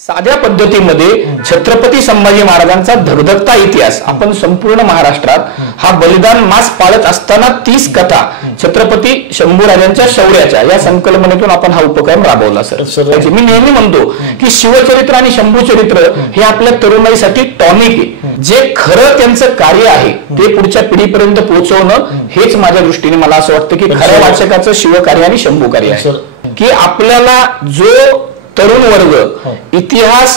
साध्या पद्धतीमध्ये छत्रपती संभाजी महाराजांचा धगधगता इतिहास आपण संपूर्ण महाराष्ट्रात हा बलिदान मास पाळत असताना 30 कथा छत्रपती शंभूराजांच्या शौर्याच्या या संकल्पनेतून आपण हा उपक्रम राबवला सर. मी नेहमी म्हणतो की शिवचरित्र आणि शंभूचरित्र हे आपल्या तरुणाईसाठी टॉनिक आहे. जे खरं त्यांचं कार्य आहे ते पुढच्या पिढीपर्यंत पोहोचवणं हेच माझ्या दृष्टीने मला असं वाटतं की खऱ्या वाचकाचं शिवकार्य आणि शंभू कार्य आहे. की आपल्याला जो तरुण वर्ग इतिहास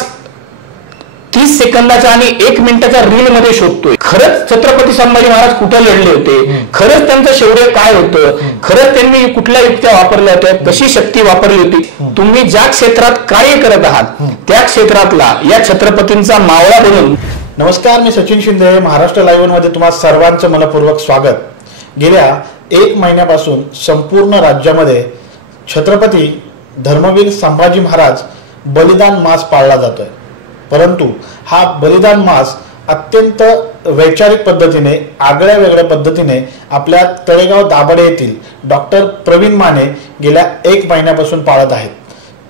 30 सेकंदाच्या आणि 1 मिनिटाच्या रील मध्ये शोधतोय, खरंच छत्रपती संभाजी महाराज कुठे लढले होते, खरंच त्यांचं शौर्य काय होतं, खरंच त्यांनी कुठल्या युक्त्या वापरल्या होत्या, कशी शक्ती वापरली होती, तुम्ही ज्या क्षेत्रात कार्य करत आहात त्या क्षेत्रातला या छत्रपतींचा मावळा बनून. नमस्कार, मी सचिन शिंदे. महाराष्ट्र लाईव्ह मध्ये तुम्हा सर्वांचं मनपूर्वक स्वागत. गेल्या 1 महिन्यापासून संपूर्ण राज्यामध्ये छत्रपती धर्मवीर संभाजी महाराज बलिदान मास पाळला जातोय. परंतु हा बलिदान मास अत्यंत वैचारिक पद्धतीने आगळ्या वेगळ्या पद्धतीने आपल्या तळेगाव दाभाडे येथील डॉक्टर प्रवीण माने गेल्या 1 महिन्यापासून पाळत आहेत.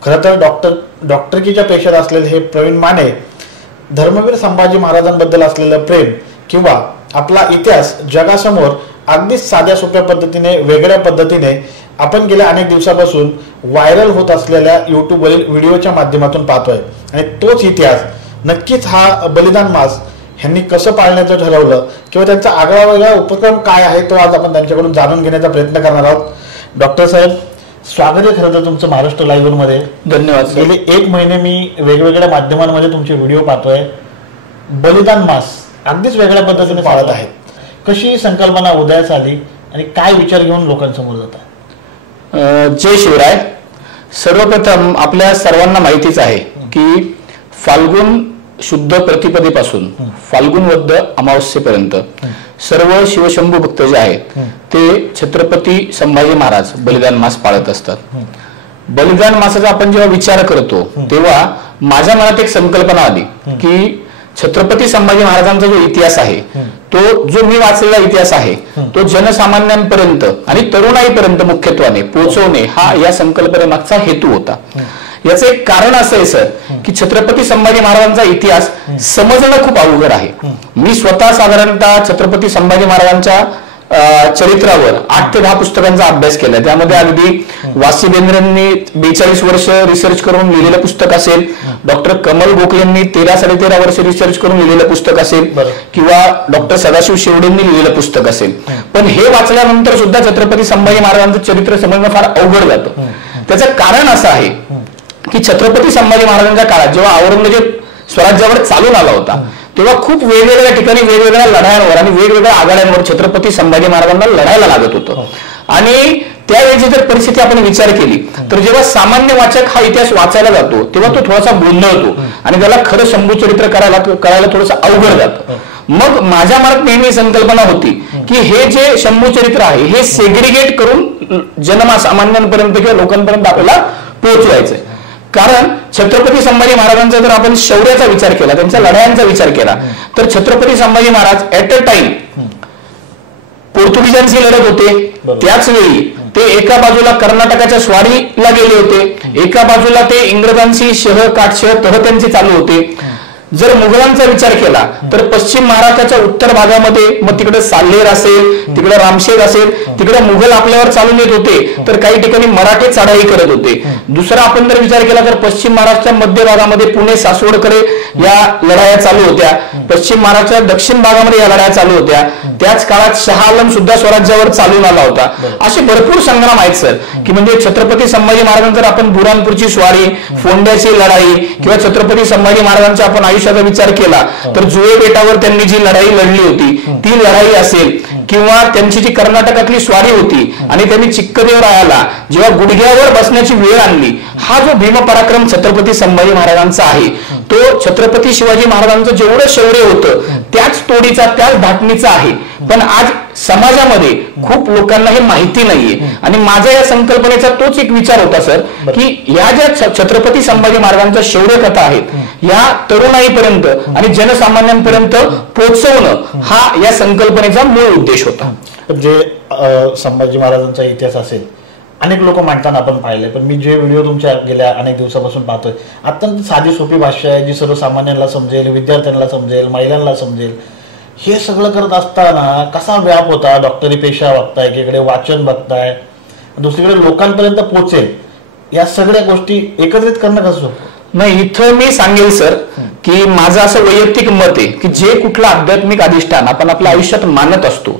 खरं तर डॉक्टरकीच्या पेशात असलेले हे प्रवीण माने धर्मवीर संभाजी महाराजांबद्दल असलेलं प्रेम किंवा आपला इतिहास जगासमोर अगदी साध्या सोप्या पद्धतीने वेगळ्या पद्धतीने आपण गेल्या अनेक दिवसापासून व्हायरल होत असलेल्या यूट्यूबवरील व्हिडिओच्या माध्यमातून पाहतोय. आणि तोच इतिहास नक्कीच हा बलिदान मास ह्यांनी कसं पाळण्याचं ठरवलं किंवा त्यांचा आगळा वेगळा उपक्रम काय आहे तो आज आपण त्यांच्याकडून जाणून घेण्याचा प्रयत्न करणार आहोत. डॉक्टर साहेब, स्वागत आहे खरं तर तुमचं महाराष्ट्र लाईव्ह मध्ये. धन्यवाद. गेले 1 महिने मी वेगवेगळ्या माध्यमांमध्ये तुमचे व्हिडिओ पाहतोय. बलिदान मास अगदीच वेगळ्या पद्धतीने पाळत आहेत. कशी संकल्पना उदयास आली आणि काय विचार घेऊन लोकांसमोर जात आहे? जय शिवराय. सर्वप्रथम आपल्या सर्वांना माहितीच आहे की फाल्गुन शुद्ध प्रतिपदेपासून फाल्गुन वद्द अमावस्येपर्यंत सर्व शिवशंभू भक्त जे आहेत ते छत्रपती संभाजी महाराज बलिदान मास पाळत असतात. बलिदान मासाचा आपण जेव्हा विचार करतो तेव्हा माझ्या मनात एक संकल्पना आली की छत्रपती संभाजी महाराजांचा जो इतिहास आहे तो जो मी वाचलेला इतिहास आहे तो जनसामान्यांपर्यंत आणि तरुणाईपर्यंत मुख्यत्वाने पोहोचवणे हा या संकल्पनेमागचा हेतू होता. याचं एक कारण असं आहे सर की छत्रपती संभाजी महाराजांचा इतिहास समजणं खूप अवघड आहे. मी स्वतः साधारणतः छत्रपती संभाजी महाराजांच्या चरित्रावर 8 ते 10 पुस्तकांचा अभ्यास केला. त्यामध्ये अगदी वासिदेंद्रांनी 42 वर्ष रिसर्च करून लिहिलेलं पुस्तक असेल, डॉक्टर कमल गोखलेंनी 13-13.5 वर्ष रिसर्च करून लिहिलेलं पुस्तक असेल किंवा डॉक्टर सदाशिव शेवडेंनी लिहिलेलं पुस्तक असेल. पण हे वाचल्यानंतर सुद्धा छत्रपती संभाजी महाराजांचं चरित्र समजणं फार अवघड जातं. त्याचं कारण असं आहे की छत्रपती संभाजी महाराजांच्या काळात जेव्हा औरंगजेब स्वराज्यावर चालून आला होता तेव्हा खूप वेगवेगळ्या ठिकाणी वेगवेगळ्या लढायांवर आणि वेगवेगळ्या आघाड्यांवर छत्रपती संभाजी महाराजांना लढायला लागत होतं. आणि त्यावेळेची जर परिस्थिती आपण विचार केली तर जेव्हा सामान्य वाचक हा इतिहास वाचायला जातो तेव्हा तो थोडासा गोंधळतो आणि त्याला खरं शंभू चरित्र कळायला थोडंसं अवघड जातं. मग माझ्या मनात नेहमी संकल्पना होती की हे जे शंभू चरित्र आहे हे सेग्रिगेट करून जनसामान्यांपर्यंत किंवा लोकांपर्यंत आपल्याला पोहोचवायचंय. कारण छत्रपती संभाजी महाराजांचा जर आपण शौर्याचा विचार केला, त्यांच्या लढायांचा विचार केला तर Chhatrapati Sambhaji Maharaj at a time पोर्तुगीजांशी लढत होते, त्याच वेळी ते एका बाजूला कर्नाटकाच्या स्वारीला गेले होते, एका बाजूला ते इंग्रजांशी काठशह तह त्यांचे चालू होते. जर मुघलांचा विचार केला तर पश्चिम महाराष्ट्राच्या उत्तर भागामध्ये मग तिकडे साल्हेर असेल, तिकडे रामशेर असेल, तिकडे मुघल आपल्यावर चालून येत होते तर काही ठिकाणी मराठे चढाई करत होते. दुसरा आपण जर विचार केला तर पश्चिम महाराष्ट्राच्या मध्य भागामध्ये पुणे सासवडकडे या लढाया चालू होत्या, पश्चिम महाराष्ट्राच्या दक्षिण भागामध्ये या लढाया चालू होत्या. त्याच काळात शहा आलम सुद्धा स्वराज्यावर चालून आला होता. असे भरपूर संग्राम आहेत सर की म्हणजे छत्रपती संभाजी महाराजांचा आपण बुरानपूरची स्वारी, फोंड्याची लढाई किंवा छत्रपती संभाजी महाराजांच्या आपण आयुष्याचा विचार केला तर जुळे बेटावर त्यांनी जी लढाई लढली होती ती लढाई असेल किंवा त्यांची जी कर्नाटकातली स्वारी होती आणि त्यांनी चिक्कदेवरायाला जेव्हा गुडघ्यावर बसण्याची वेळ आणली, हा जो भीमपराक्रम छत्रपती संभाजी महाराजांचा आहे तो छत्रपती शिवाजी महाराजांचं जेवढं शौर्य होतं त्याच तोडीचा त्याच धाटणीचा आहे. पण आज समाजामध्ये खूप लोकांना हे माहिती नाहीये आणि माझ्या या संकल्पनेचा तोच एक विचार होता सर की या ज्या छत्रपती संभाजी महाराजांच्या शौर्य कथा आहेत या तरुणाईपर्यंत आणि जनसामान्यांपर्यंत पोहोचवणं हा या संकल्पनेचा मूळ उद्देश होता. जे संभाजी महाराजांचा इतिहास असेल अनेक लोक मांडताना आपण पाहिले, पण मी जे व्हिडिओ तुमच्या गेल्या अनेक दिवसापासून पाहतोय, अत्यंत साधी सोपी भाषा आहे जी सर्वसामान्यांना समजेल, विद्यार्थ्यांना समजेल, महिलांना समजेल. हे सगळं करत असताना कसा व्याप होता, डॉक्टरी पेशा बघताय, एकीकडे वाचन बघताय, दुसरीकडे लोकांपर्यंत पोहोचेल, या सगळ्या गोष्टी एकत्रित करणं कसं होतं? नाही, इथं मी सांगेल सर की माझं असं वैयक्तिक मत आहे की जे कुठलं आध्यात्मिक अधिष्ठान आपण आपल्या आयुष्यात मानत असतो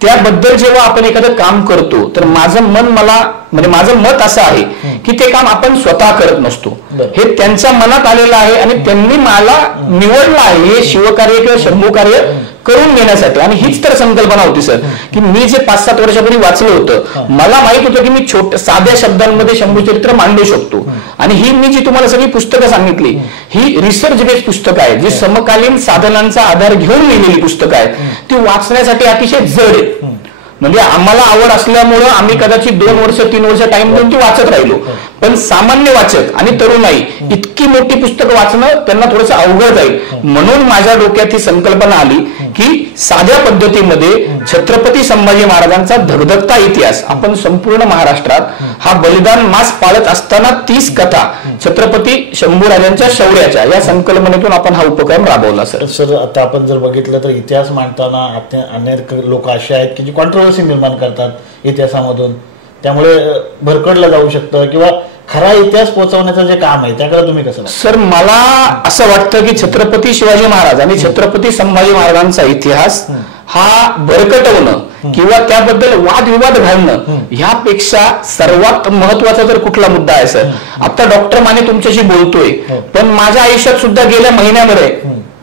त्याबद्दल जेव्हा आपण एखादं काम करतो तर माझं मत असं आहे की ते काम आपण स्वतः करत नसतो, हे त्यांच्या मनात आलेलं आहे आणि त्यांनी मला निवडलं आहे हे शिवकार्य किंवा शंभू कार्य करून घेण्यासाठी. आणि हीच तर संकल्पना होती सर की मी जे 5-7 वर्षापूर्वी वाचलं होतं, मला माहित होतं की मी साध्या शब्दांमध्ये शंभू चरित्र मांडू शकतो. आणि ही मी जी तुम्हाला सगळी पुस्तकं सांगितली ही रिसर्च बेस्ड पुस्तकं आहेत, जी समकालीन साधनांचा आधार घेऊन लिहिलेली पुस्तकं आहेत, ती वाचण्यासाठी अतिशय जड आहेत. म्हणजे आम्हाला आवड असल्यामुळं आम्ही कदाचित 2 वर्ष 3 वर्ष टाइम देऊन ती वाचत राहिलो, पण सामान्य वाचक आणि तरुणाई इतकी मोठी पुस्तकं वाचणं त्यांना थोडंसं अवघड जाईल. म्हणून माझ्या डोक्यात ही संकल्पना आली की साध्या पद्धतीमध्ये छत्रपती संभाजी महाराजांचा धगधगता इतिहास आपण संपूर्ण महाराष्ट्रात हा बलिदान मास पाळत असताना 30 कथा छत्रपती शंभूराजांच्या शौर्याच्या या संकल्पनेतून आपण हा उपक्रम राबवला. सर आता आपण जर बघितलं तर इतिहास मांडताना अनेक लोक असे आहेत की जी कॉन्ट्रोवर्सी निर्माण करतात इतिहासामधून, त्यामुळे भरकडलं जाऊ शकतं किंवा खरा इतिहास पोहोचवण्याचं जे काम आहे त्याकडे तुम्ही कसं? सर मला असं वाटतं की छत्रपती शिवाजी महाराज आणि छत्रपती संभाजी महाराजांचा इतिहास हा भरकटवणं किंवा त्याबद्दल वादविवाद घालणं ह्यापेक्षा सर्वात महत्वाचा जर कुठला मुद्दा आहे सर, आता डॉक्टर माने तुमच्याशी बोलतोय, पण माझ्या आयुष्यात सुद्धा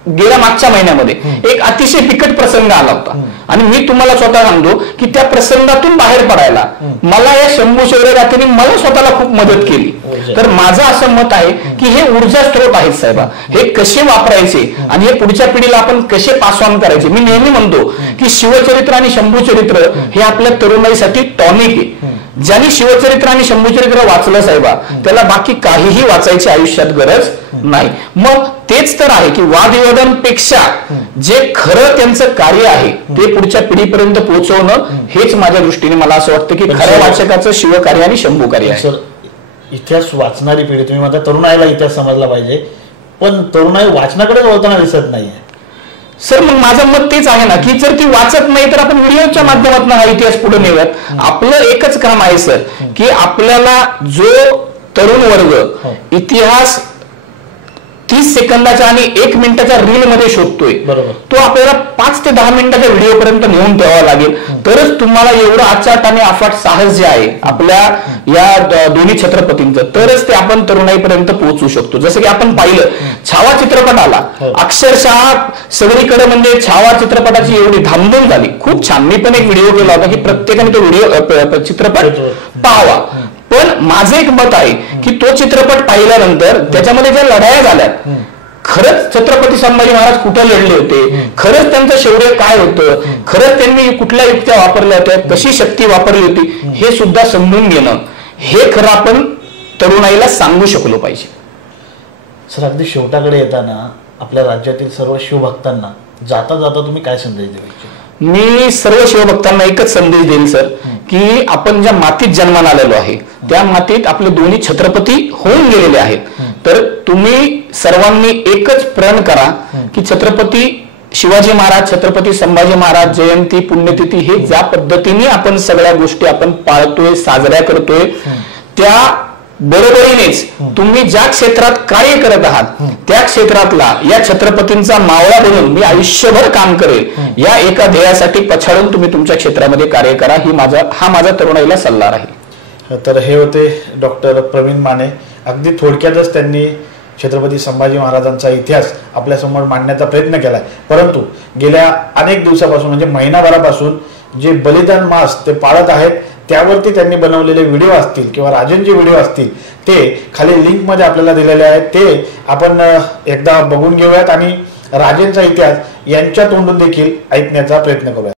गेल्या मागच्या महिन्यामध्ये एक अतिशय बिकट प्रसंग आला होता आणि मी तुम्हाला स्वतः सांगतो की त्या प्रसंगातून बाहेर पडायला मला या शंभू शौर्य गाथेने मला स्वतःला खूप मदत केली. तर माझं असं मत आहे की हे ऊर्जा स्त्रोत आहेत साहेबा, हे कसे वापरायचे आणि हे पुढच्या पिढीला आपण कसे पास ऑन करायचे. मी नेहमी म्हणतो की शिवचरित्र आणि शंभू चरित्र हे आपल्या तरुणाईसाठी टॉनिक आहे. ज्यांनी शिवचरित्र आणि शंभूचरित्र वाचलं साहेबा त्याला बाकी काहीही वाचायची आयुष्यात गरज नाही. मग तेच तर आहे की वादविवादांपेक्षा जे खरं त्यांचं कार्य आहे ते पुढच्या पिढीपर्यंत पोहोचवणं हेच माझ्या दृष्टीने मला असं वाटतं की खऱ्या वाचकाचं शिवकार्य आणि शंभू कार्य आहे. सर इतिहास वाचणारी पिढी, तुम्ही म्हणता तरुणाईला इतिहास समजला पाहिजे, पण तरुणाई वाचनाकडे वळताना दिसत नाहीये. सर मग माझं मत तेच आहे ना की जर ती वाचत नाही तर आपण व्हिडिओच्या माध्यमातून हा इतिहास पुढे नेऊयात. आपलं एकच काम आहे सर की आपल्याला जो तरुण वर्ग इतिहास 30 सेकंदाच्या आणि 1 मिनिटाच्या रील मध्ये शोधतोय तो आपल्याला 5 ते 10 मिनिटाच्या व्हिडिओ पर्यंत नेऊन ठेवावा लागेल, तरच तुम्हाला एवढं अचाट आणि अफाट साहस जे आहे आपल्या या दोन्ही छत्रपतींचं, तरच ते आपण तरुणाईपर्यंत पोहोचू शकतो. जसं की आपण पाहिलं छावा चित्रपट आला, अक्षरशः सगळीकडे म्हणजे छावा चित्रपटाची एवढी धामधूम झाली, खूप छान. मी पण एक व्हिडिओ केला होता की प्रत्येकाने तो चित्रपट पाहावा. पण माझं एक मत आहे की तो चित्रपट पाहिल्यानंतर त्याच्यामध्ये ज्या लढाया झाल्या, खरंच छत्रपती संभाजी महाराज कुठे लढले होते, खरंच त्यांचं शौर्य काय होतं, खरंच त्यांनी कुठल्या युक्त्या वापरल्या होत्या, कशी शक्ती वापरली होती, हे सुद्धा समजून घेणं हे खरं आपण तरुणाईला सांगू शकलो पाहिजे. सर अगदी शेवटाकडे येताना आपल्या राज्यातील सर्व शिवभक्तांना जाता जाता तुम्ही काय संदेश द्याल? मी सर्व शिवभक्तांना एकच संदेश देईन सर की आपण ज्या मातीत जन्माला आलेलो आहे त्या मातीत आपले दोन्ही छत्रपती होऊन गेलेले आहेत. तर तुम्ही सर्वांनी एकच प्रण करा की छत्रपती शिवाजी महाराज, छत्रपती संभाजी महाराज जयंती, पुण्यतिथी हे ज्या पद्धतीने आपण सगळ्या गोष्टी आपण पाळतोय, साजऱ्या करतोय, त्या बरोबरीनेच तुम्ही ज्या क्षेत्रात कार्य करत आहात त्या क्षेत्रातला या छत्रपतींचा मावळा बनून मी आयुष्यभर काम करेल या एका ध्येयासाठी पछाडून तुम्ही तुमच्या क्षेत्रामध्ये कार्य करा, हा माझा तरुणाईला सल्ला राहील. तर हे होते डॉक्टर प्रवीण माने. अगदी थोडक्यातच त्यांनी छत्रपती संभाजी महाराजांचा इतिहास आपल्यासमोर मांडण्याचा प्रयत्न केलाय, परंतु गेल्या अनेक दिवसापासून म्हणजे महिनाभरापासून जे बलिदान मास ते पाळत आहेत त्यावरती त्यांनी बनवलेले व्हिडिओ असतील किंवा राजनचे व्हिडिओ असतील ते खाली लिंक मध्ये आपल्याला दिलेले आहेत, ते आपण एकदा बघून घेऊयात आणि राजेंचा इतिहास यांच्या तोंडून देखील ऐकण्याचा प्रयत्न करूयात.